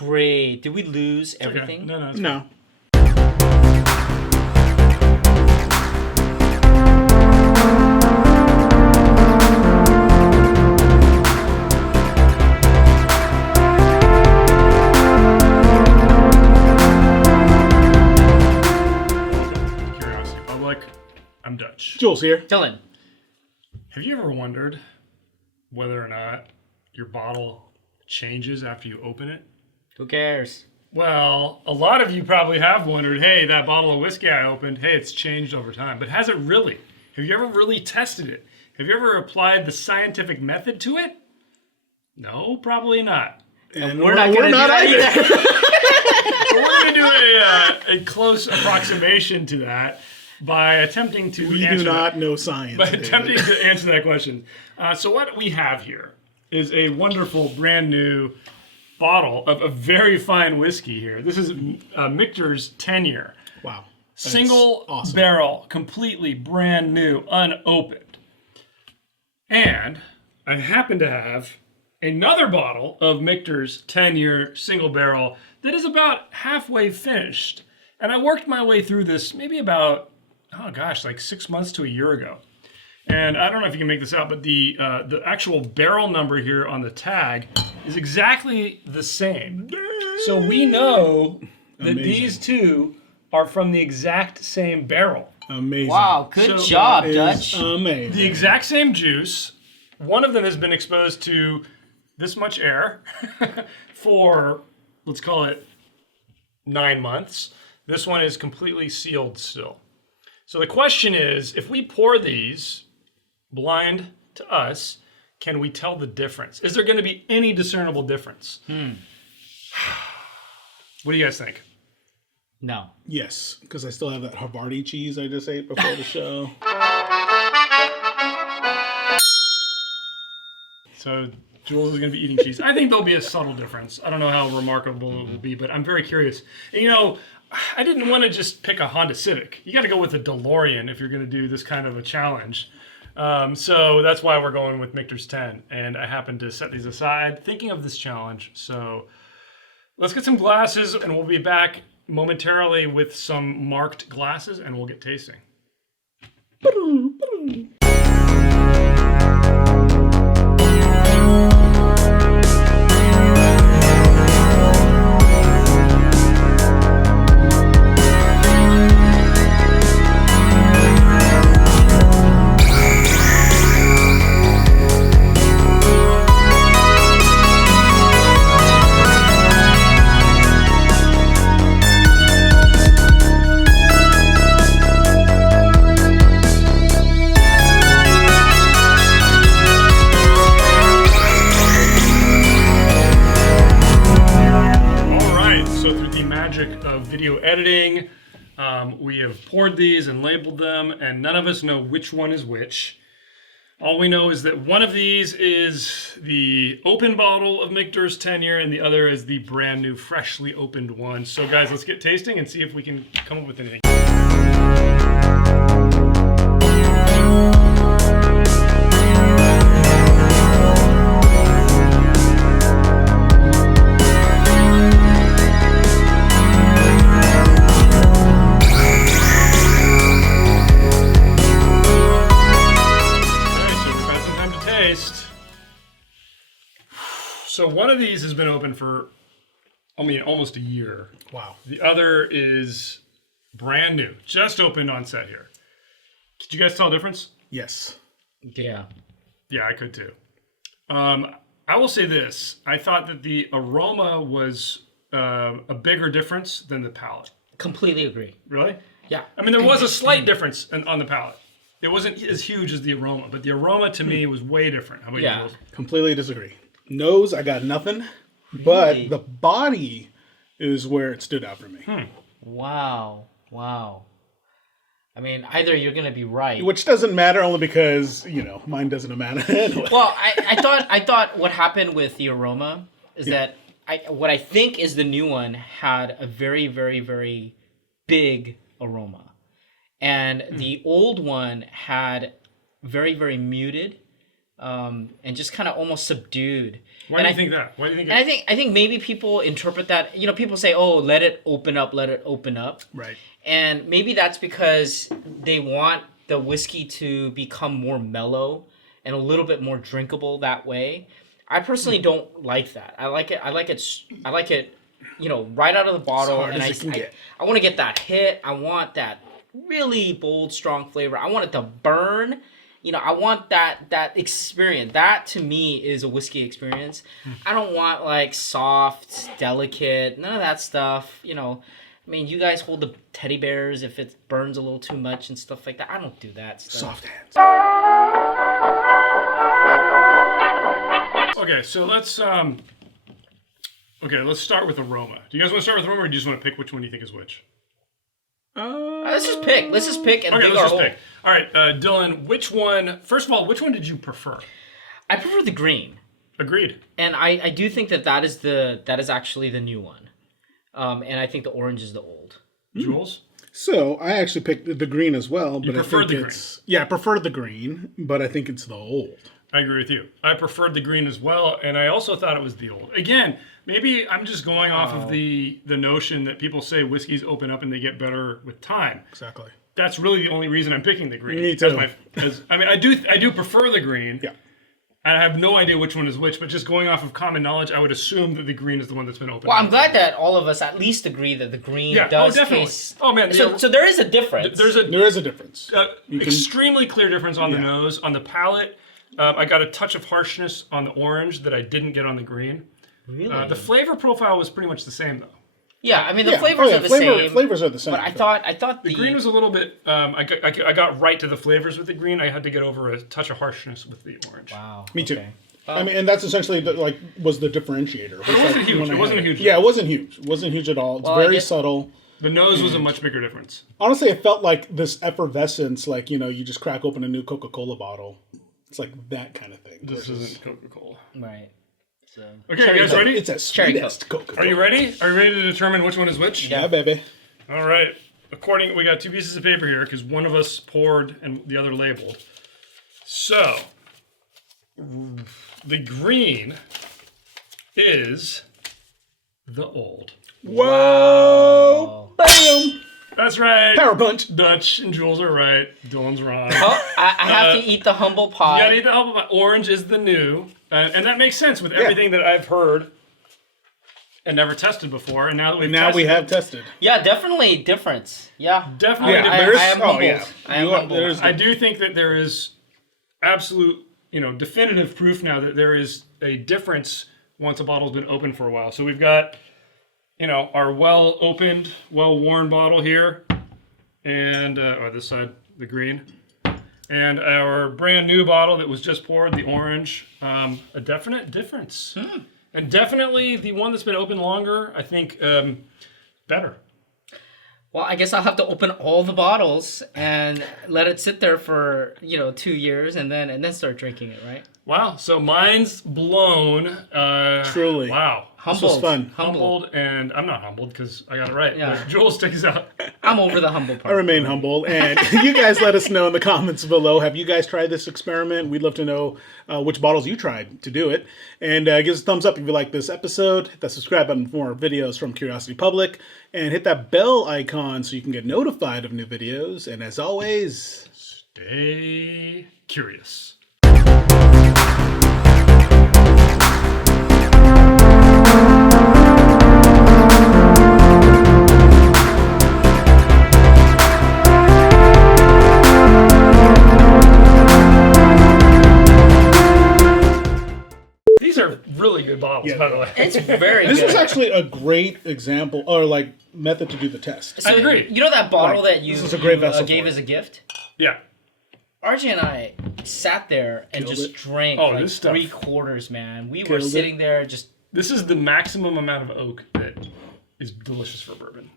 Great. Did we lose everything? Okay. No. No. Curiosity Public. I'm Dutch. Jules here. Dylan. Have you ever wondered whether or not your bottle changes after you open it? Who cares? Well, a lot of you probably have wondered, hey, that bottle of whiskey I opened, hey, it's changed over time. But has it really? Have you ever really tested it? Have you ever applied the scientific method to it? No, probably not. And we're not going to do that either. We're going to do a close approximation to that by attempting to We do not know science. By David. attempting to answer that question. So what we have here is a wonderful brand new bottle of a very fine whiskey here. This is Michter's 10-year. Wow. That's Single awesome. barrel, completely brand new, unopened. And I happen to have another bottle of Michter's 10-year single barrel that is about halfway finished. And I worked my way through this maybe about, like 6 months to a year ago. And I don't know if you can make this out, but the actual barrel number here on the tag is exactly the same. So we know that these two are from the exact same barrel. Amazing. Wow, good So job, Is Dutch. Amazing. The exact same juice. One of them has been exposed to this much air for, let's call it 9 months. This one is completely sealed still. So the question is, if we pour these blind to us, can we tell the difference? Is there going to be any discernible difference? What do you guys think? No. Yes, because I still have that Havarti cheese I just ate before the show. So Jules is going to be eating cheese. I think there'll be a subtle difference. I don't know how remarkable it will be, but I'm very curious. And, I didn't want to just pick a Honda Civic. You got to go with a DeLorean if you're going to do this kind of a challenge. So that's why we're going with Michter's 10. And I happened to set these aside thinking of this challenge. So let's get some glasses and we'll be back momentarily with some marked glasses and we'll get tasting. Of video editing. We have poured these and labeled them, and none of us know which one is which. All we know is that one of these is the open bottle of Michter's 10-year, and the other is the brand new, freshly opened one. So, guys, let's get tasting and see if we can come up with anything. So one of these has been open for, almost a year. Wow. The other is brand new, just opened on set here. Could you guys tell a difference? Yes. Yeah. Yeah, I could too. I will say this. I thought that the aroma was a bigger difference than the palate. Completely agree. Really? Yeah. I mean, there was a slight difference on the palate. It wasn't as huge as the aroma, but the aroma to me was way different. How about you, Jules? Completely disagree. Nose, I got nothing. But the body is where it stood out for me. Wow. I mean, either you're going to be right. Which doesn't matter only because, mine doesn't matter anyway. Well, I thought what happened with the aroma is that what I think is the new one had a very, very, very big aroma. And the old one had very, very muted and just kind of almost subdued. Why do you think that? Why do you think? And I think maybe people interpret that. People say, "Oh, let it open up, let it open up." Right. And maybe that's because they want the whiskey to become more mellow and a little bit more drinkable that way. I personally don't like that. I like it. Right out of the bottle. As hard as it can get. I want to get that hit. I want that really bold, strong flavor. I want it to burn. I want that experience. That to me is a whiskey experience. I don't want like soft, delicate, none of that stuff. You guys hold the teddy bears if it burns a little too much and stuff like that. I don't do that stuff. Soft hands. Okay, so let's start with aroma. Do you guys want to start with aroma, or do you just want to pick which one you think is which? Let's just pick. Let's just pick and Okay, dig let's our just hole. pick. All right, Dylan, which one? First of all, which one did you prefer? I prefer the green, Agreed. and I do think that is actually the new one, and I think the orange is the old. Jules? So I actually picked the green as well, but I prefer think the I prefer the green, but I think it's the old. I agree with you. I preferred the green as well, and I also thought it was the old. Again, maybe I'm just going off of the notion that people say whiskeys open up and they get better with time. Exactly. That's really the only reason I'm picking the green. Me too. I do prefer the green. Yeah. And I have no idea which one is which, but just going off of common knowledge, I would assume that the green is the one that's been opened. Well, I'm glad that all of us at least agree that the green does definitely. taste. Oh man, So there is a difference. There is a difference. Extremely clear difference on the nose, on the palate. I got a touch of harshness on the orange that I didn't get on the green. Really? The flavor profile was pretty much the same though. Yeah, the flavors are the same. Flavors are the same. But I thought The green was a little bit. I got right to the flavors with the green. I had to get over a touch of harshness with the orange. Wow. Me too. Okay. And that's essentially was the differentiator. But it wasn't huge. It wasn't a huge. Yeah, it wasn't huge. It wasn't huge at all. It's very subtle. The nose was a much bigger difference. Honestly, it felt like this effervescence, like you just crack open a new Coca-Cola bottle. It's like that kind of thing. This isn't Coca-Cola. Right. So. Okay, you guys ready? It's a sweetest Coca-Cola. Are you ready? Are you ready to determine which one is which? Yeah, baby. All right. We got two pieces of paper here because one of us poured and the other labeled. So, the green is the old. Whoa! Bam! That's right. Power punch. Dutch and Jules are right. Dylan's wrong. Oh, I have to eat the humble pie. You gotta eat the humble pie. Orange is the new. And that makes sense with everything that I've heard and never tested before. And now that we have tested. Yeah, definitely difference. Yeah. Definitely Yeah, difference. I am humbled. yeah. I am humbled. I do think that there is absolute, definitive proof now that there is a difference once a bottle's been open for a while. So we've got, our well-opened, well-worn bottle here, and this side, the green, and our brand new bottle that was just poured, the orange. A definite difference, and definitely the one that's been open longer, I think, better. Well, I guess I'll have to open all the bottles and let it sit there for 2 years and then start drinking it, right? Wow. So mine's blown. Truly. Wow. Humbled. This was fun. Humbled, and I'm not humbled because I got it right. Yeah. But Jules takes out. I'm over the humble I part. remain humble, and you guys let us know in the comments below. Have you guys tried this experiment? We'd love to know which bottles you tried to do it. And give us a thumbs up if you like this episode. Hit that subscribe button for more videos from Curiosity Public. And hit that bell icon so you can get notified of new videos. And as always, Stay curious. These are really good bottles, by the way. It's very this good. was actually a great example, or method to do the test. I agree. You know that bottle that you, This is a great vessel gave for it. as a gift? Yeah. RJ and I sat there and Killed just it. drank this stuff. 3/4, man. We were Killed it. sitting there just... This is the maximum amount of oak that is delicious for bourbon.